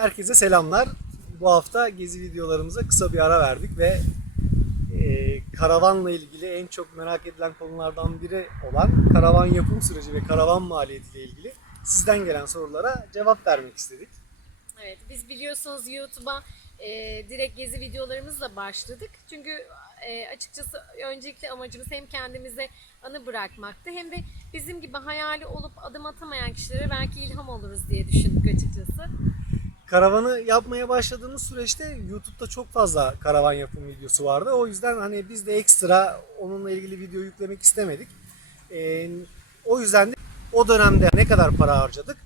Herkese selamlar. Bu hafta gezi videolarımıza kısa bir ara verdik ve e, karavanla ilgili en çok merak edilen konulardan biri olan karavan yapım süreci ve karavan maliyetiyle ilgili sizden gelen sorulara cevap vermek istedik. Evet, biz biliyorsunuz YouTube'a e, direkt gezi videolarımızla başladık. Çünkü e, açıkçası öncelikle amacımız hem kendimize anı bırakmaktı hem de bizim gibi hayali olup adım atamayan kişilere belki ilham oluruz diye düşündük açıkçası. Karavanı yapmaya başladığımız süreçte YouTube'da çok fazla karavan yapım videosu vardı. O yüzden hani biz de ekstra onunla ilgili video yüklemek istemedik. Ee, o yüzden de o dönemde ne kadar para harcadık?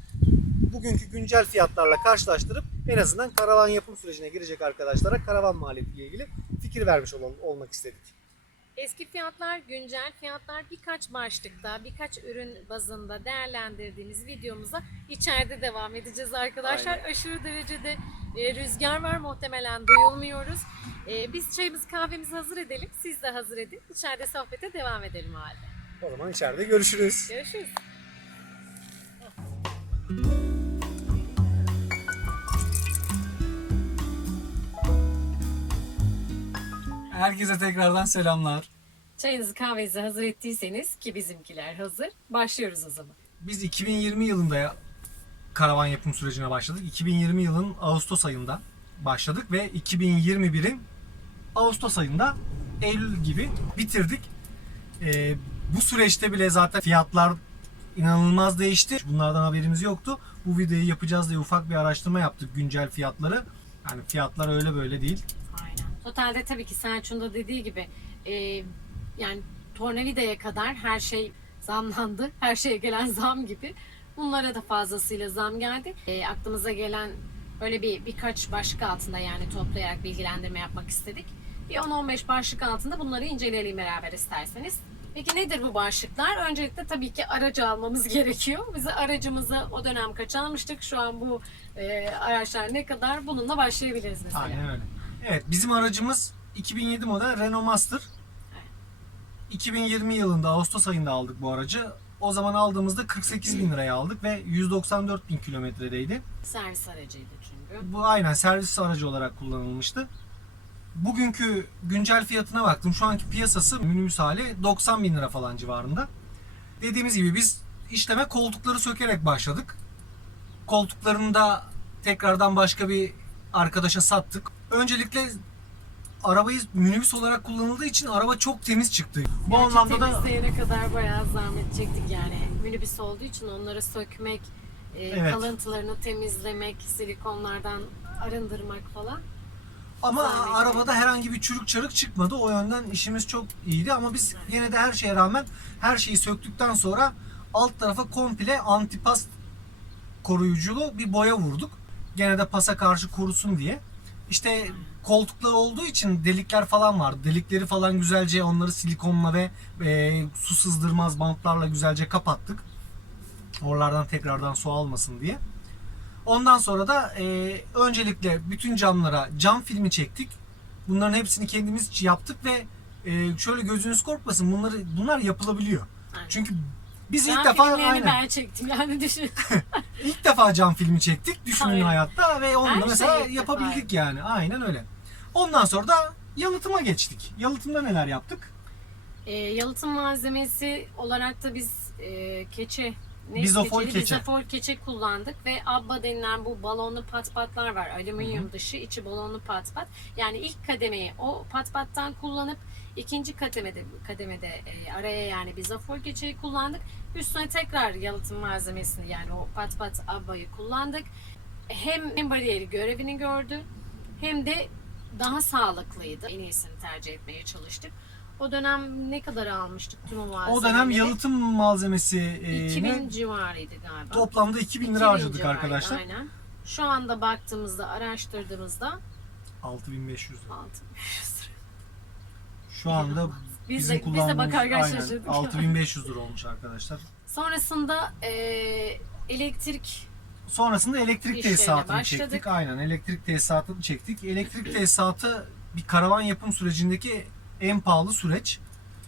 Bugünkü güncel fiyatlarla karşılaştırıp en azından karavan yapım sürecine girecek arkadaşlara karavan maliyetiyle ilgili fikir vermiş ol- olmak istedik. Eski fiyatlar, güncel fiyatlar birkaç başlıkta, birkaç ürün bazında değerlendirdiğimiz videomuza içeride devam edeceğiz arkadaşlar. Aynen. Aşırı derecede e, rüzgar var muhtemelen duyulmuyoruz. E, biz çayımızı kahvemizi hazır edelim, siz de hazır edin. İçeride sohbete devam edelim o halde. O zaman içeride görüşürüz. Görüşürüz. Herkese tekrardan selamlar. Çayınızı kahvenizi hazır ettiyseniz ki bizimkiler hazır. Başlıyoruz o zaman. Biz 2020 yılında ya- karavan yapım sürecine başladık. 2020 yılın Ağustos ayında başladık ve 2021'in Ağustos ayında Eylül gibi bitirdik. Ee, bu süreçte bile zaten fiyatlar inanılmaz değişti. Bunlardan haberimiz yoktu. Bu videoyu yapacağız diye ufak bir araştırma yaptık güncel fiyatları. Yani fiyatlar öyle böyle değil. Aynen. Totalde tabii ki Selçuk'un da dediği gibi e, yani tornavidaya kadar her şey zamlandı. Her şeye gelen zam gibi. Bunlara da fazlasıyla zam geldi. E, aklımıza gelen böyle bir birkaç başlık altında yani toplayarak bilgilendirme yapmak istedik. Bir 10-15 başlık altında bunları inceleyelim beraber isterseniz. Peki nedir bu başlıklar? Öncelikle tabii ki aracı almamız gerekiyor. Biz aracımızı o dönem kaç almıştık? Şu an bu e, araçlar ne kadar? Bununla başlayabiliriz mesela. Aynen öyle. Evet bizim aracımız 2007 model Renault Master. 2020 yılında Ağustos ayında aldık bu aracı. O zaman aldığımızda 48 bin liraya aldık ve 194 bin kilometredeydi. Servis aracıydı çünkü. Bu aynen servis aracı olarak kullanılmıştı. Bugünkü güncel fiyatına baktım. Şu anki piyasası minibüs hali 90 bin lira falan civarında. Dediğimiz gibi biz işleme koltukları sökerek başladık. Koltuklarını da tekrardan başka bir arkadaşa sattık. Öncelikle arabayı minibüs olarak kullanıldığı için araba çok temiz çıktı. Bu Gerçi anlamda da temizleyene kadar bayağı zahmet çektik yani. Minibüs olduğu için onları sökmek, e, Evet. kalıntılarını temizlemek, silikonlardan arındırmak falan. Ama Zahmetli. arabada herhangi bir çürük çarık çıkmadı. O yönden işimiz çok iyiydi ama biz yine de her şeye rağmen her şeyi söktükten sonra alt tarafa komple antipas koruyuculu bir boya vurduk. Gene de pasa karşı korusun diye. İşte koltuklar olduğu için delikler falan vardı. Delikleri falan güzelce onları silikonla ve e, su sızdırmaz bantlarla güzelce kapattık. Oralardan tekrardan su almasın diye. Ondan sonra da e, öncelikle bütün camlara cam filmi çektik. Bunların hepsini kendimiz yaptık ve e, şöyle gözünüz korkmasın bunları bunlar yapılabiliyor. Aynen. Çünkü biz ilk Ben defa filmlerini aynen ben çektim yani düşün. ilk defa cam filmi çektik düşünün Aynen. hayatta ve onu Her da mesela şey ilk yapabildik yani. Aynen öyle. Ondan sonra da yalıtıma geçtik. Yalıtımda neler yaptık? E, yalıtım malzemesi olarak da biz e, keçe ne Bizofol keçeli? keçe. Bizofol keçe kullandık ve abba denilen bu balonlu patpatlar var. Alüminyum dışı, içi balonlu patpat. Yani ilk kademeyi o patpattan kullanıp ikinci kademede kademede e, araya yani bizofol keçeyi kullandık. Üstüne tekrar yalıtım malzemesini yani o patpat abbayı kullandık. Hem, hem bariyeri görevini gördü hem de daha sağlıklıydı. En iyisini tercih etmeye çalıştık. O dönem ne kadar almıştık tüm o malzemeleri? O dönem yalıtım malzemesi e, 2000 ne? civarıydı galiba. toplamda 2000 lira 2000 harcadık civarıydı, arkadaşlar. Aynen. Şu anda baktığımızda, araştırdığımızda 6500 lira. 6500 lira. Şu anda Biz bizim de, biz de kullandığımız bakarken aynen, şaşırdık. 6500 lira olmuş arkadaşlar. Sonrasında eee, elektrik Sonrasında elektrik İşlerine tesisatını başladık. çektik. Aynen elektrik tesisatını çektik. Elektrik tesisatı bir karavan yapım sürecindeki en pahalı süreç.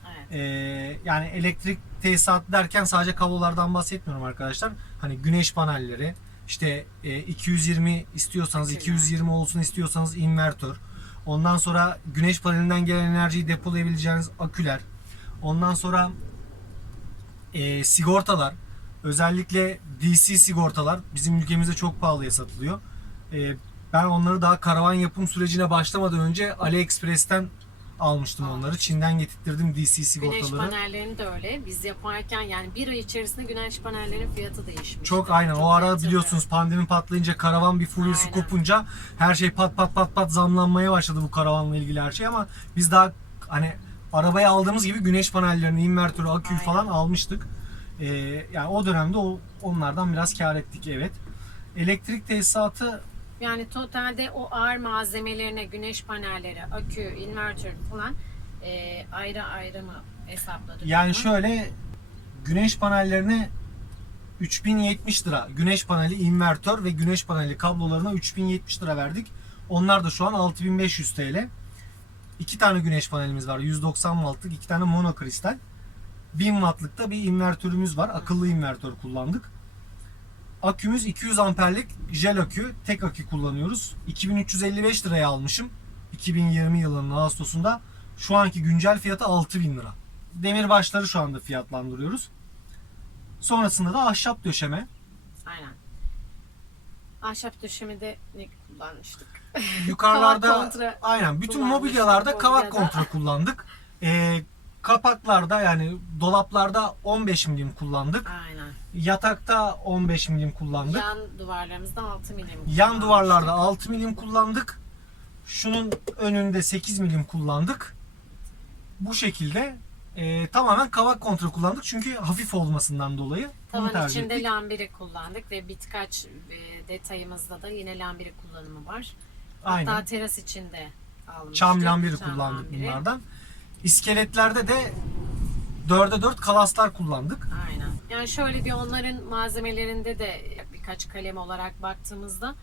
evet, Ee, yani elektrik tesisat derken sadece kablolardan bahsetmiyorum arkadaşlar. Hani güneş panelleri, İşte e, 220 istiyorsanız Aküler. 220 olsun istiyorsanız invertör. Ondan sonra güneş panelinden gelen enerjiyi depolayabileceğiniz aküler. Ondan sonra e, sigortalar. Özellikle DC sigortalar bizim ülkemizde çok pahalıya satılıyor. E, ben onları daha karavan yapım sürecine başlamadan önce AliExpress'ten almıştım onları. Çin'den getirttirdim DC Güneş sigortaları. panellerini de öyle. Biz yaparken yani bir ay içerisinde güneş panellerinin fiyatı değişmiş. Çok aynen. O ara biliyorsunuz pandemi patlayınca karavan bir furyası kopunca her şey pat pat pat pat zamlanmaya başladı bu karavanla ilgili her şey ama biz daha hani arabaya aldığımız gibi güneş panellerini, invertörü, aküyü Aynen. falan almıştık. Ee, yani o dönemde o onlardan biraz kar ettik evet. Elektrik tesisatı Yani totalde o ağır malzemelerine güneş panelleri, akü, invertör falan e, ayrı ayrı mı hesapladık? yani bunu? şöyle güneş panellerine 3070 lira güneş paneli invertör ve güneş paneli kablolarına 3070 lira verdik. Onlar da şu an 6500 TL. İki tane güneş panelimiz var. 190 wattlık, iki tane monokristal. 1000 wattlık da bir invertörümüz var. Akıllı invertör kullandık. Akümüz 200 amperlik jel akü. Tek akü kullanıyoruz. 2355 liraya almışım. 2020 yılının Ağustos'unda. Şu anki güncel fiyatı 6000 lira. Demirbaşları şu anda fiyatlandırıyoruz. Sonrasında da ahşap döşeme. Aynen. Ahşap döşemede ne kullanmıştık? Yukarılarda aynen bütün mobilyalarda kavak kontra kullandık. Ee, kapaklarda yani dolaplarda 15 milim kullandık. Aynen. Yatakta 15 milim kullandık. Yan duvarlarımızda 6 milim. Yan kullanmıştık. duvarlarda 6 milim kullandık. Şunun önünde 8 milim kullandık. Bu şekilde e, tamamen kavak kontra kullandık çünkü hafif olmasından dolayı. Tavan içinde ettik. lambiri kullandık ve birkaç e, detayımızda da yine lambiri kullanımı var. Aynen. Hatta teras içinde almıştık. Çam lambiri Çam kullandık lambiri. bunlardan. İskeletlerde de 4'e 4 kalaslar kullandık. Aynen. Yani şöyle bir onların malzemelerinde de birkaç kalem olarak baktığımızda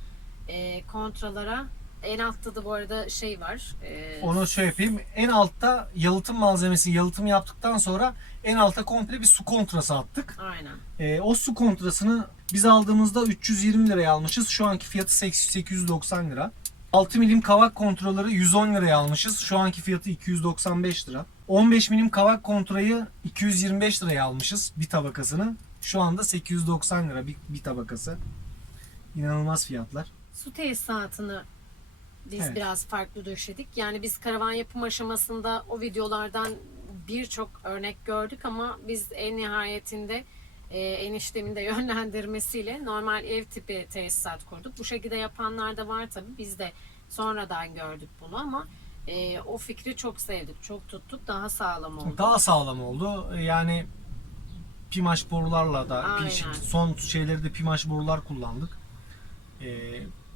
e, kontralara en altta da bu arada şey var. E, Onu şey yapayım. En altta yalıtım malzemesi yalıtım yaptıktan sonra en alta komple bir su kontrası attık. Aynen. Ee, o su kontrasını biz aldığımızda 320 liraya almışız. Şu anki fiyatı 890 lira. 6 milim kavak kontrolörü 110 liraya almışız. Şu anki fiyatı 295 lira. 15 milim kavak kontrayı 225 liraya almışız bir tabakasını. Şu anda 890 lira bir, bir tabakası. İnanılmaz fiyatlar. Su tesisatını biz Evet. biraz farklı döşedik. Yani biz karavan yapım aşamasında o videolardan birçok örnek gördük ama biz en nihayetinde e, eniştemin de yönlendirmesiyle normal ev tipi tesisat kurduk. Bu şekilde yapanlar da var tabii. Biz de sonradan gördük bunu ama e, o fikri çok sevdik, çok tuttuk. Daha sağlam oldu. Daha sağlam oldu. Yani pimaş borularla da Aynen. pi- son şeyleri de pimaş borular kullandık. Ee,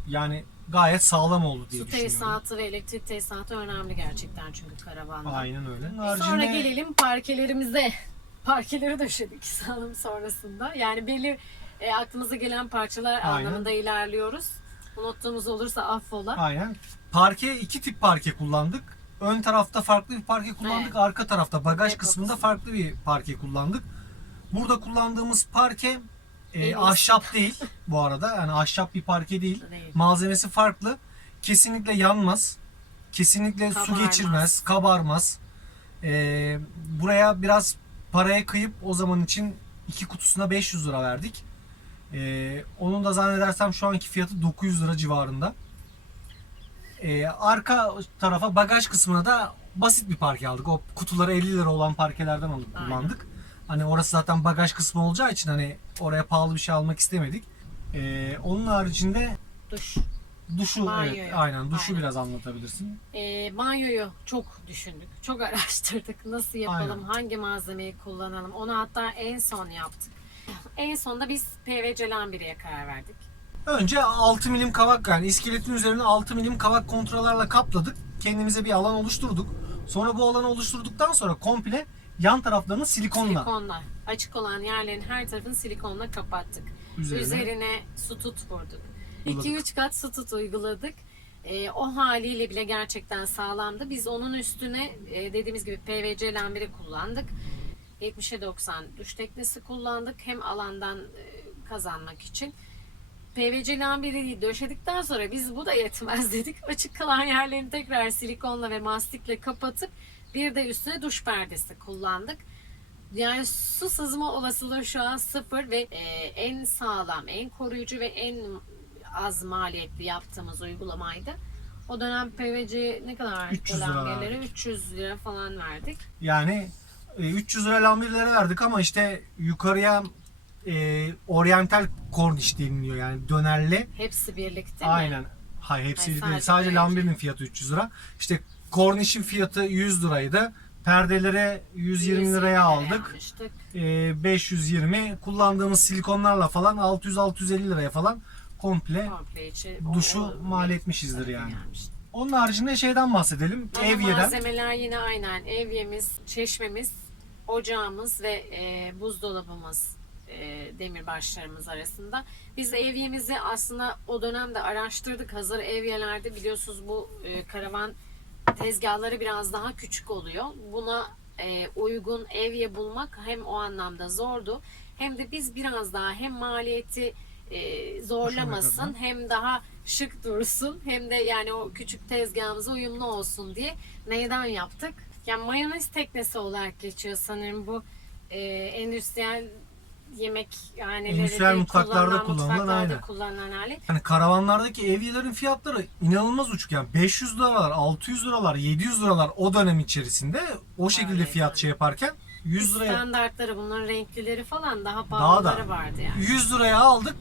yani gayet sağlam oldu diye Su düşünüyorum. tesisatı ve elektrik tesisatı önemli gerçekten çünkü karavanda. Aynen öyle. Sonra Haricinde gelelim parkelerimize. Parkeleri döşedik salım sonrasında. Yani belli e, aklımıza gelen parçalar Aynen. anlamında ilerliyoruz. Unuttuğumuz olursa affola. aynen. Parke iki tip parke kullandık. Ön tarafta farklı bir parke kullandık. Evet. Arka tarafta bagaj Depo kısmında kısmı. farklı bir parke kullandık. Burada kullandığımız parke e, ahşap değil bu arada. Yani ahşap bir parke değil. Değil. Malzemesi farklı. Kesinlikle yanmaz. Kesinlikle su Kabarmaz. geçirmez, kabarmaz. Ee, buraya biraz paraya kıyıp o zaman için iki kutusuna 500 lira verdik. Ee, onun da zannedersem şu anki fiyatı 900 lira civarında. Ee, arka tarafa bagaj kısmına da basit bir parke aldık. O kutuları 50 lira olan parkelerden alıp Aynen. kullandık. Hani orası zaten bagaj kısmı olacağı için hani oraya pahalı bir şey almak istemedik. Ee, onun haricinde Duş. Duşu Banyoyu. evet aynen duşu Aynen. biraz anlatabilirsin. E, banyoyu çok düşündük. Çok araştırdık. Nasıl yapalım? Hangi malzemeyi kullanalım? Onu hatta en son yaptık. En sonunda biz PVC lambiriye karar verdik. Önce 6 milim kavak yani iskeletin üzerine 6 milim kavak kontralarla kapladık. Kendimize bir alan oluşturduk. Sonra bu alanı oluşturduktan sonra komple yan taraflarını silikonla Silikonla. Açık olan yerlerin her tarafını silikonla kapattık. üzerine. Üzerine su tut vurduk. Uyguladık. 2-3 kat su uyguladık. Ee, o haliyle bile gerçekten sağlamdı. Biz onun üstüne e, dediğimiz gibi PVC lambiri kullandık. 70'e 90 duş teknesi kullandık. Hem alandan e, kazanmak için. PVC lambiri döşedikten sonra biz bu da yetmez dedik. Açık kalan yerlerini tekrar silikonla ve mastikle kapatıp bir de üstüne duş perdesi kullandık. Yani su sızma olasılığı şu an sıfır ve e, en sağlam, en koruyucu ve en az maliyetli yaptığımız uygulamaydı. O dönem PVC ne kadar verdik 300 o lira lambirlere? verdik. 300 lira falan verdik. Yani e, 300 lira lambirlere verdik ama işte yukarıya e, oryantal korniş deniliyor yani dönerli. Hepsi birlikte mi? Aynen. Hayır hepsi Hayır, değil. sadece Sadece PVC. lambirinin fiyatı 300 lira. İşte kornişin fiyatı 100 liraydı. Perdelere 120 liraya aldık. almıştık. E, 520 kullandığımız silikonlarla falan 600-650 liraya falan komple Komple içi, Duşu mal etmişizdir yani. gelmişti. Onun haricinde şeyden bahsedelim. Ama Evye'den. malzemeler yine aynen. Evyemiz, çeşmemiz, ocağımız ve e, buzdolabımız e, demirbaşlarımız arasında. Biz evyemizi aslında o dönemde araştırdık. Hazır evyelerde biliyorsunuz bu e, karavan tezgahları biraz daha küçük oluyor. Buna e, uygun evye bulmak hem o anlamda zordu hem de biz biraz daha hem maliyeti e, zorlamasın hem daha şık dursun hem de yani o küçük tezgahımıza uyumlu olsun diye neyden yaptık? Yani mayonez teknesi olarak geçiyor sanırım bu e, endüstriyel yemek haneleri Endüstriyel mutfaklarda kullanılan, aynen. kullanılan alet. Yani karavanlardaki evyelerin fiyatları inanılmaz uçuk yani 500 liralar, 600 liralar, 700 liralar o dönem içerisinde o şekilde Öyle fiyat şey yaparken 100 liraya Standartları bunların renklileri falan daha Daha da. pahalıları vardı yani. 100 liraya aldık.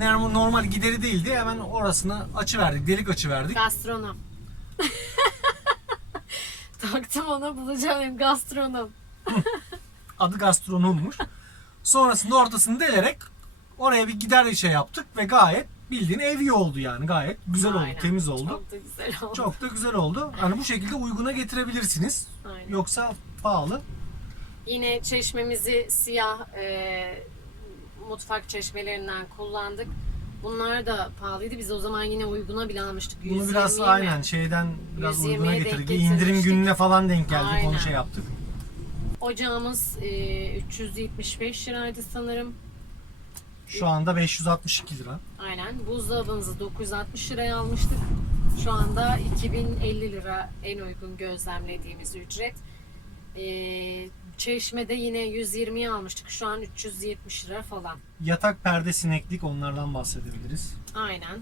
Yani normal gideri değildi. Hemen orasını açı verdik, delik açı verdik. Gastronom. Taktım ona bulacağım gastronom. Adı gastronommuş. Sonrasında ortasını delerek oraya bir gider şey yaptık ve gayet bildiğin evye oldu yani. Gayet güzel oldu, Aynen. temiz oldu. Çok da güzel oldu. Çok da güzel oldu. Hani bu şekilde uyguna getirebilirsiniz. Aynen. Yoksa pahalı. Yine çeşmemizi siyah e, mutfak çeşmelerinden kullandık. Bunlar da pahalıydı. Biz o zaman yine uyguna bile almıştık. Bunu biraz 120'ye mi? aynen şeyden biraz 120'ye uyguna denk getirdik. İndirim gününe falan denk geldik. Onu Aynen. şey yaptık. Ocağımız e, 375 liraydı sanırım. Şu anda 562 lira. Aynen. Buzdolabımızı 960 liraya almıştık. Şu anda 2050 lira en uygun gözlemlediğimiz ücret. Ee, Çeşme'de yine 120'ye almıştık. Şu an 370 lira falan. Yatak perde sineklik onlardan bahsedebiliriz. Aynen.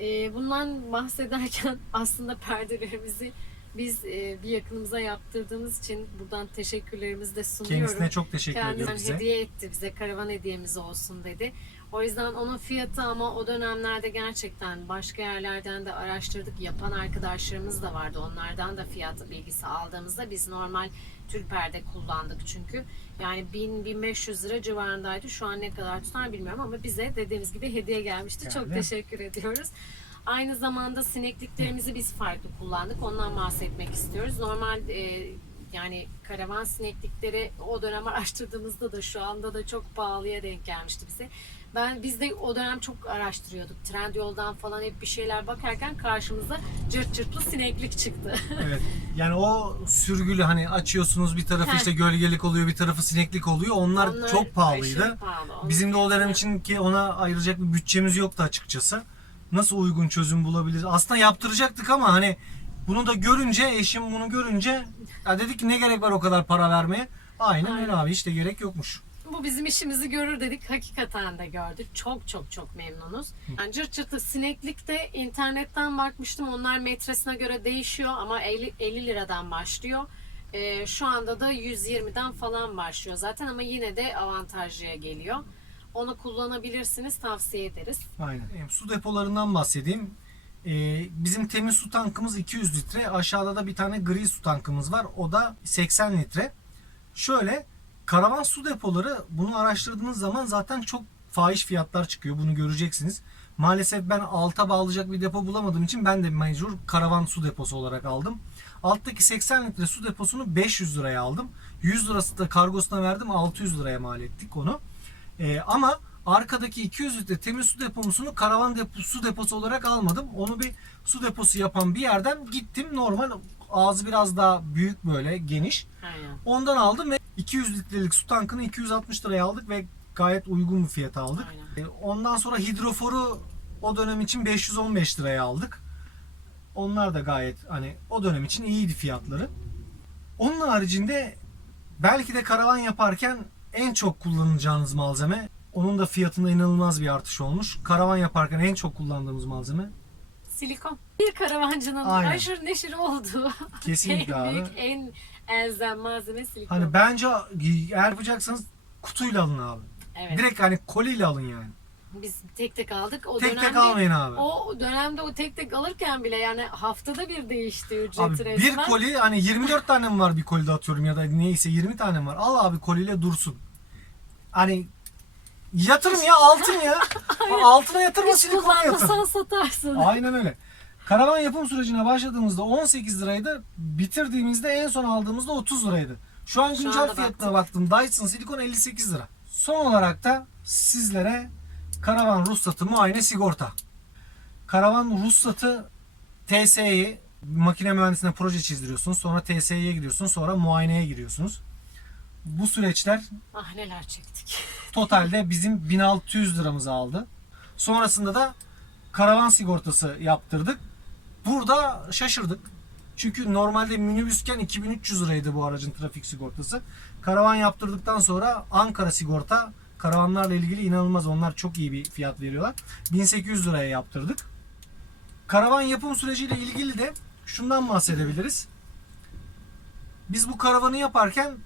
Ee, bundan bahsederken aslında perdelerimizi biz e, bir yakınımıza yaptırdığımız için buradan teşekkürlerimizi de sunuyorum. Kendisine çok teşekkür Kendinden ediyoruz bize. hediye etti bize karavan hediyemiz olsun dedi. O yüzden onun fiyatı ama o dönemlerde gerçekten başka yerlerden de araştırdık. Yapan arkadaşlarımız da vardı. Onlardan da fiyat bilgisi aldığımızda biz normal tül perde kullandık çünkü. Yani 1000-1500 lira civarındaydı. Şu an ne kadar tutar bilmiyorum ama bize dediğimiz gibi hediye gelmişti. Çok Geldi. teşekkür ediyoruz. Aynı zamanda sinekliklerimizi biz farklı kullandık. Ondan bahsetmek istiyoruz. Normal e, yani karavan sineklikleri o dönem araştırdığımızda da şu anda da çok pahalıya denk gelmişti bize. Ben biz de o dönem çok araştırıyorduk. Trendyol'dan falan hep bir şeyler bakarken karşımıza cırt cırtlı sineklik çıktı. Evet. Yani o sürgülü hani açıyorsunuz bir tarafı işte gölgelik oluyor bir tarafı sineklik oluyor. Onlar, Onlar çok pahalıydı. aşırı pahalı. Onun Bizim de o dönem için ki ona ayıracak bir bütçemiz yoktu açıkçası. Nasıl uygun çözüm bulabiliriz? Aslında yaptıracaktık ama hani bunu da görünce eşim bunu görünce ya dedi ki ne gerek var o kadar para vermeye? Aynen, öyle abi işte gerek yokmuş. bu bizim işimizi görür dedik. Hakikaten de gördük. Çok çok çok memnunuz. Yani cırt cırtlı sineklikte internetten bakmıştım. Onlar metresine göre değişiyor ama 50, 50 liradan başlıyor. Ee, şu anda da 120'den falan başlıyor zaten ama yine de avantajlıya geliyor. Onu kullanabilirsiniz. Tavsiye ederiz. Aynen. Su depolarından bahsedeyim. Ee, bizim temiz su tankımız 200 litre. Aşağıda da bir tane gri su tankımız var. O da 80 litre. Şöyle karavan su depoları bunu araştırdığınız zaman zaten çok fahiş fiyatlar çıkıyor. Bunu göreceksiniz. Maalesef ben alta bağlayacak bir depo bulamadığım için ben de mecbur karavan su deposu olarak aldım. Alttaki 80 litre su deposunu 500 liraya aldım. 100 lirası da kargosuna verdim. 600 liraya mal ettik onu. Ee, ama arkadaki 200 litre temiz su deposunu karavan depo, su deposu olarak almadım. Onu bir su deposu yapan bir yerden gittim. Normal ağzı biraz daha büyük böyle geniş. Aynen. Ondan aldım ve 200 litrelik su tankını 260 liraya aldık ve gayet uygun bir fiyata aldık. Aynen. E, Ondan sonra hidroforu o dönem için 515 liraya aldık. Onlar da gayet hani o dönem için iyiydi fiyatları. Onun haricinde belki de karavan yaparken en çok kullanacağınız malzeme onun da fiyatında inanılmaz bir artış olmuş. Karavan yaparken en çok kullandığımız malzeme Silikon. Bir karavancının Aynen. aşırı neşir olduğu kesinlikle en abi. büyük, en elzem malzeme silikon. Hani bence eğer yapacaksanız kutuyla alın abi. evet. Direkt hani koliyle alın yani. Biz tek tek aldık. O Tek dönemde, tek almayın abi. O dönemde o tek tek alırken bile yani haftada bir değişti ücret Abi bir resmen. koli hani 24 tane mi var bir kolide atıyorum ya da neyse 20 tane mi var. Al abi koliyle dursun. Hani yatırım ya altın ya. Altına yatırma Hiç silikona yatır. kullanmasan satarsın. Aynen öyle. Karavan yapım sürecine başladığımızda 18 liraydı. Bitirdiğimizde en son aldığımızda 30 liraydı. Şu an Şu güncel anda fiyatına baktım. Dyson silikon 58 lira. Son olarak da sizlere karavan ruhsatı muayene sigorta. Karavan ruhsatı TSE'yi makine mühendisine proje çizdiriyorsunuz. Sonra TSE'ye gidiyorsunuz. Sonra muayeneye giriyorsunuz. Bu süreçler Ah neler çektik. Totalde bizim 1600 liramızı aldı. Sonrasında da karavan sigortası yaptırdık. Burada şaşırdık. Çünkü normalde minibüsken 2300 liraydı bu aracın trafik sigortası. Karavan yaptırdıktan sonra Ankara sigorta karavanlarla ilgili inanılmaz onlar çok iyi bir fiyat veriyorlar. 1800 liraya yaptırdık. Karavan yapım süreciyle ilgili de şundan bahsedebiliriz. Biz bu karavanı yaparken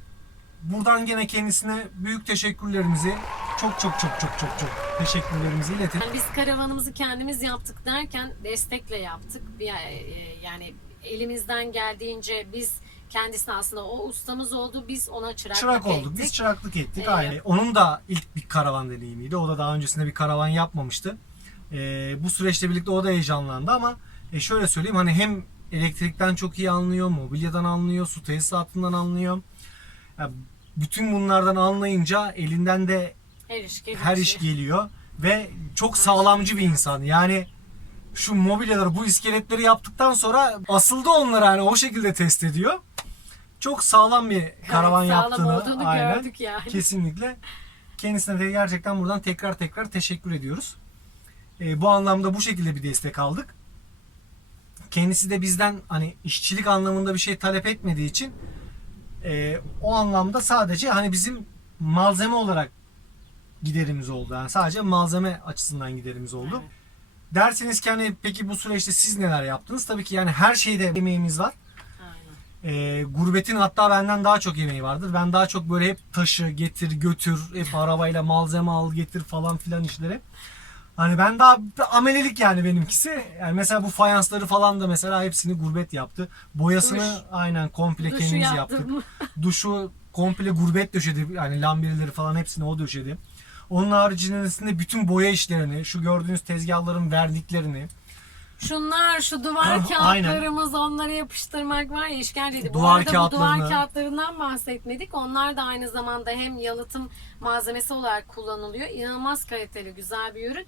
Buradan gene kendisine büyük teşekkürlerimizi çok çok çok çok çok çok teşekkürlerimizi iletin. Yani biz karavanımızı kendimiz yaptık derken destekle yaptık. Bir, e, yani elimizden geldiğince biz kendisine aslında o ustamız oldu. Biz ona çıraklık Çırak olduk. ettik. Biz çıraklık ettik. Ee, Aynen. Onun da ilk bir karavan deneyimiydi. O da daha öncesinde bir karavan yapmamıştı. Ee, bu süreçle birlikte o da heyecanlandı ama e, şöyle söyleyeyim hani hem elektrikten çok iyi anlıyor, mobilyadan anlıyor, su tesisatından anlıyor. Ya, bütün bunlardan anlayınca elinden de Her iş geliyor. her iş geliyor ve çok sağlamcı bir insan. Yani şu mobilyaları, bu iskeletleri yaptıktan sonra asıldı onları hani o şekilde test ediyor. Çok sağlam bir karavan Sağlam yaptığını olduğunu aynen. gördük yani. Kesinlikle. Kendisine de gerçekten buradan tekrar tekrar teşekkür ediyoruz. Ee, bu anlamda bu şekilde bir destek aldık. Kendisi de bizden hani işçilik anlamında bir şey talep etmediği için e, o anlamda sadece hani bizim malzeme olarak giderimiz oldu. Yani sadece malzeme açısından giderimiz oldu. Evet. Derseniz ki hani peki bu süreçte siz neler yaptınız? Tabii ki yani her şeyde emeğimiz var. E, gurbetin hatta benden daha çok emeği vardır. Ben daha çok böyle hep taşı getir götür, hep arabayla malzeme al getir falan filan işleri. Hani ben daha amelelik yani benimkisi. Yani mesela bu fayansları falan da mesela hepsini gurbet yaptı. Boyasını Duş. aynen komple Duşu kendimiz yaptım. yaptık. Duşu komple gurbet döşedi. Yani lambirileri falan hepsini o döşedi. Onun haricinde bütün boya işlerini, şu gördüğünüz tezgahların verdiklerini, Şunlar şu duvar Ah, kağıtlarımız onları yapıştırmak var ya işkenceydi. Bu Duvar arada bu duvar kağıtlarını- kağıtlarından bahsetmedik. Onlar da aynı zamanda hem yalıtım malzemesi olarak kullanılıyor. İnanılmaz kaliteli güzel bir ürün.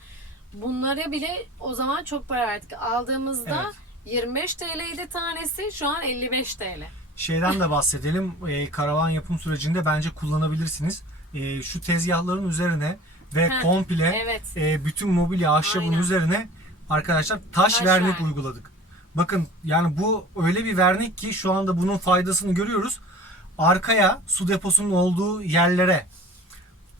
Bunlara bile o zaman çok para verdik. Aldığımızda 25 TL'ydi tanesi şu an 55 TL. Şeyden de bahsedelim. Ee, karavan yapım sürecinde bence kullanabilirsiniz. Ee, şu tezgahların üzerine ve Heh, komple evet. e, bütün mobilya ahşabın Aynen. üzerine arkadaşlar taş, Taş vernik vernik. uyguladık. Bakın yani bu öyle bir vernik ki şu anda bunun faydasını görüyoruz. Arkaya su deposunun olduğu yerlere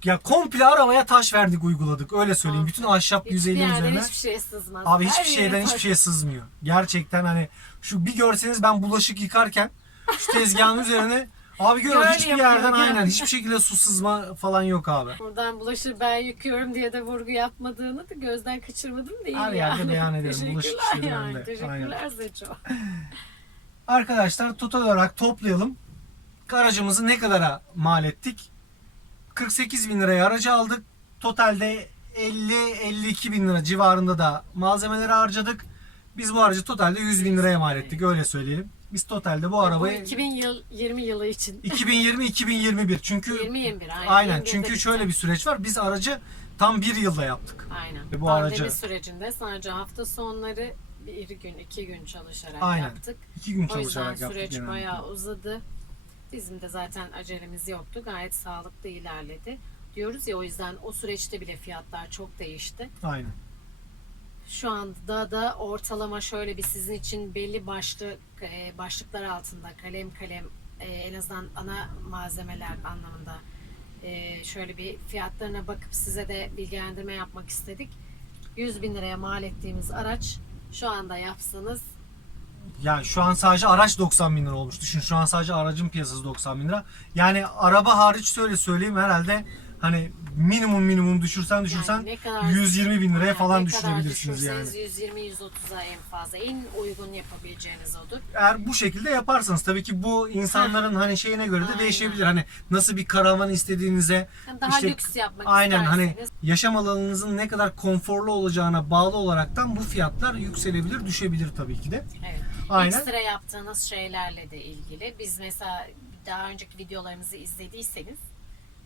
ya komple arabaya taş verdik uyguladık. Öyle söyleyeyim. Bütün ahşap Hiçbir yüzeylerin üzerine. hiçbir şey sızmaz. Abi Her hiçbir yere şeyden hiçbir şey sızmıyor. Gerçekten hani şu bir görseniz ben bulaşık yıkarken şu tezgahın üzerine abi görün Göl hiçbir yapıyor, yerden göl. aynen hiçbir şekilde su sızma falan yok abi. Buradan bulaşığı ben yıkıyorum diye de vurgu yapmadığını da gözden kaçırmadım değil Her yani. yerde beyan ederim. Bulaşık Teşekkürler işleri yani. bende. Teşekkürler Seço. Arkadaşlar total olarak toplayalım. Aracımızı ne kadara mal ettik? 48 bin liraya aracı aldık. Totalde 50-52 bin lira civarında da malzemeleri harcadık. Biz bu aracı totalde 100 bin liraya mal ettik öyle söyleyelim. Biz totalde bu Bu arabayı 2020 yılı için. 2020-2021 çünkü 2021 aynen. aynen 21'de çünkü şöyle bir süreç var. Biz aracı tam bir yılda yaptık. Aynen. Ve bu Pandemi aracı- sürecinde sadece hafta sonları bir gün, iki gün çalışarak Aynen. yaptık. İki gün O yüzden çalışarak yaptık. süreç genellikle. bayağı uzadı. Bizim de zaten acelemiz yoktu. Gayet sağlıklı ilerledi. diyoruz ya o yüzden o süreçte bile fiyatlar çok değişti. Aynen. Şu anda da ortalama şöyle bir sizin için belli başlı e, başlıklar altında kalem kalem e, en azından ana malzemeler anlamında e, şöyle bir fiyatlarına bakıp size de bilgilendirme yapmak istedik. 100 bin liraya mal ettiğimiz araç şu anda yapsanız Yani şu an sadece araç 90 bin lira olmuş. Düşün şu an sadece aracın piyasası 90 bin lira. Yani araba hariç şöyle söyleyeyim herhalde hani minimum minimum düşürsen düşürsen Yani kadar- 120 bin liraya Aynen, falan düşürebilirsiniz yani. düşürseniz 120-130'a en fazla en uygun yapabileceğiniz odur. Eğer bu şekilde yaparsanız tabii ki bu insanların hani şeyine göre de Aynen. değişebilir. Hani nasıl bir karavan istediğinize Yani daha işte lüks yapmak aynen hani isterseniz yaşam alanınızın ne kadar konforlu olacağına bağlı olaraktan bu fiyatlar yükselebilir, düşebilir tabii ki de. Evet. Aynen. Ekstra yaptığınız şeylerle de ilgili. Biz mesela daha önceki videolarımızı izlediyseniz,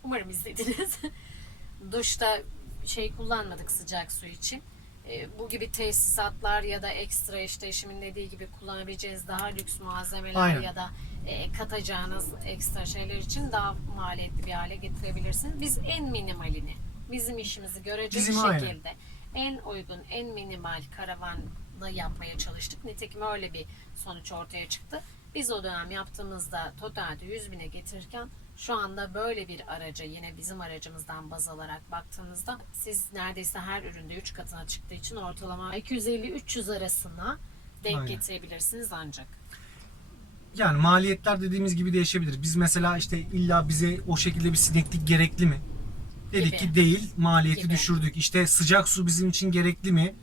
umarım izlediniz. Duşta şey kullanmadık sıcak su için. Ee, bu gibi tesisatlar ya da ekstra işte eşimin dediği gibi kullanabileceğiniz daha lüks malzemeler Aynen. ya da e, katacağınız ekstra şeyler için daha maliyetli bir hale getirebilirsiniz. Biz en minimalini, bizim işimizi görecek Bizim aynen. şekilde en uygun, en minimal karavanla yapmaya çalıştık. Nitekim öyle bir sonuç ortaya çıktı. Biz o dönem yaptığımızda totalde 100 bine getirirken şu anda böyle bir araca yine bizim aracımızdan baz alarak baktığınızda siz neredeyse her üründe 3 katına çıktığı için ortalama 250-300 arasına denk Aynen. getirebilirsiniz ancak. Yani maliyetler dediğimiz gibi değişebilir. Biz mesela işte illa bize o şekilde bir sineklik gerekli mi? Dedik Gibi. ki değil. Maliyeti Gibi. düşürdük. İşte sıcak su bizim için gerekli mi?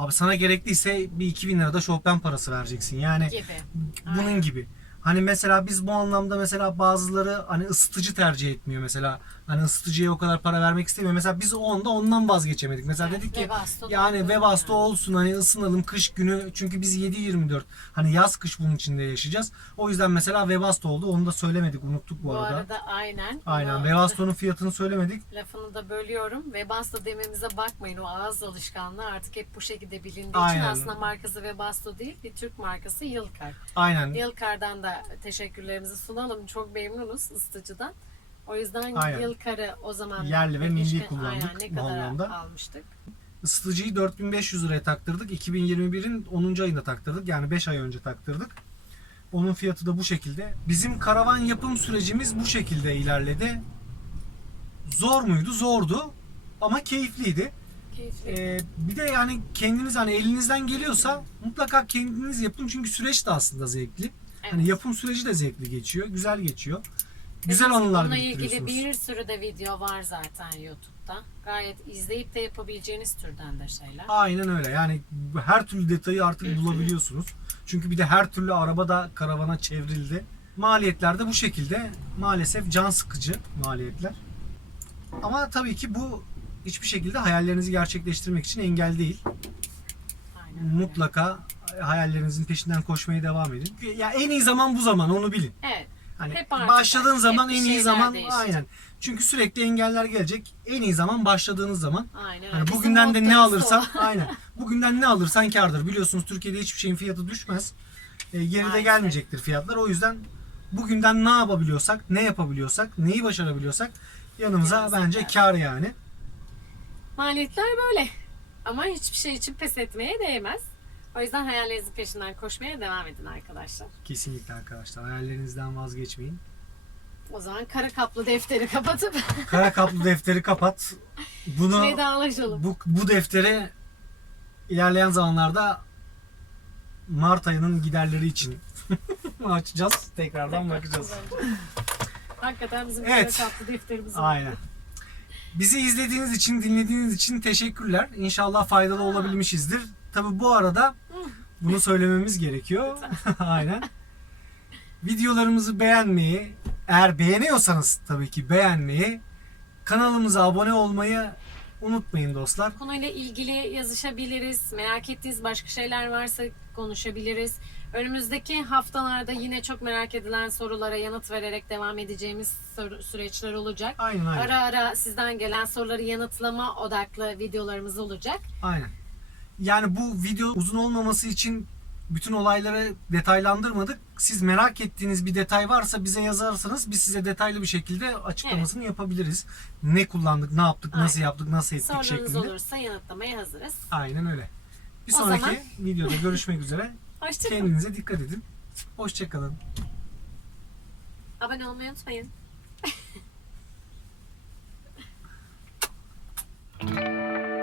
Abi sana gerekliyse bir 2000 lira da şofben parası vereceksin. Yani Gibi. bunun Aynen. gibi. Hani mesela biz bu anlamda mesela bazıları hani ısıtıcı tercih etmiyor mesela. Hani ısıtıcıya o kadar para vermek istemiyor. Mesela biz onda ondan vazgeçemedik. Mesela Evet, dedik ki yani oldu. Webasto olsun hani ısınalım kış günü çünkü biz 7-24 hani yaz kış bunun içinde yaşayacağız. O yüzden mesela Webasto oldu. Onu da söylemedik unuttuk bu, Bu arada. arada aynen. Aynen. Onu- Webasto'nun fiyatını söylemedik. Lafını da bölüyorum. Webasto dememize bakmayın. O ağız alışkanlığı artık hep bu şekilde bilindiği Aynen. için aslında markası Webasto değil. Bir Türk markası Yılkar. Aynen. Yılkar'dan da teşekkürlerimizi sunalım. Çok memnunuz ısıtıcıdan. O yüzden Aynen. Yılkar'ı o zaman Yerli ve milli kullandık Aynen, ne bu kadar anlamda. almıştık? Isıtıcıyı 4500 liraya taktırdık. 2021'in 10. ayında taktırdık. Yani 5 ay önce taktırdık. Onun fiyatı da bu şekilde. Bizim karavan yapım sürecimiz bu şekilde ilerledi. Zor muydu? Zordu. Ama keyifliydi. Keyifli. Ee, bir de yani kendiniz hani elinizden geliyorsa mutlaka kendiniz yapın çünkü süreç de aslında zevkli. Hani Evet. yapım süreci de zevkli geçiyor, güzel geçiyor. Güzel anılar Bununla ilgili bir sürü de video var zaten YouTube'da. Gayet izleyip de yapabileceğiniz türden de şeyler. Aynen öyle. Yani her türlü detayı artık bulabiliyorsunuz. Çünkü bir de her türlü araba da karavana çevrildi. Maliyetler de bu şekilde. Maalesef can sıkıcı maliyetler. Ama tabii ki bu hiçbir şekilde hayallerinizi gerçekleştirmek için engel değil. Aynen. Mutlaka hayallerinizin peşinden koşmaya devam edin. Ya en iyi zaman bu zaman onu bilin. Evet. Hani Hep artık başladığın hep zaman bir en iyi zaman değişecek. aynen. Çünkü sürekli engeller gelecek. En iyi zaman başladığınız zaman. Aynen. Hani bugünden de ne alırsan aynen. Bugünden ne alırsan kardır. Biliyorsunuz Türkiye'de hiçbir şeyin fiyatı düşmez. E, geride Maalesef. gelmeyecektir fiyatlar. O yüzden bugünden ne yapabiliyorsak, ne yapabiliyorsak, neyi başarabiliyorsak yanımıza Yanımıza bence kar. kar yani. Maliyetler böyle. Ama hiçbir şey için pes etmeye değmez. O yüzden hayallerinizin peşinden koşmaya devam edin arkadaşlar. Kesinlikle arkadaşlar. Hayallerinizden vazgeçmeyin. O zaman kara kaplı defteri kapatıp Kara kaplı defteri kapat. Bunu vedalaşalım. bu, bu defteri ilerleyen zamanlarda Mart ayının giderleri için açacağız. Tekrardan bakacağız. Hakikaten bizim Evet. kara kaplı defterimiz var. Aynen. Bizi izlediğiniz için, dinlediğiniz için teşekkürler. İnşallah faydalı olabilmişizdir. Tabi bu arada bunu söylememiz gerekiyor. Aynen. Videolarımızı beğenmeyi, eğer beğeniyorsanız tabii ki beğenmeyi, kanalımıza abone olmayı unutmayın dostlar. Konuyla ilgili yazışabiliriz. Merak ettiğiniz başka şeyler varsa konuşabiliriz. Önümüzdeki haftalarda yine çok merak edilen sorulara yanıt vererek devam edeceğimiz süreçler olacak. Aynen aynen. Ara ara sizden gelen soruları yanıtlama odaklı videolarımız olacak. Aynen. Yani bu video uzun olmaması için bütün olayları detaylandırmadık. Siz merak ettiğiniz bir detay varsa bize yazarsanız biz size detaylı bir şekilde açıklamasını yapabiliriz. Ne kullandık, ne yaptık, nasıl Aynen. yaptık, nasıl ettik Sorularınız şeklinde. olursa yanıtlamaya hazırız. Aynen öyle. Bir O sonraki zaman- videoda görüşmek üzere. Hoşçakalın. Kendinize dikkat edin. Hoşçakalın. Abone olmayı unutmayın.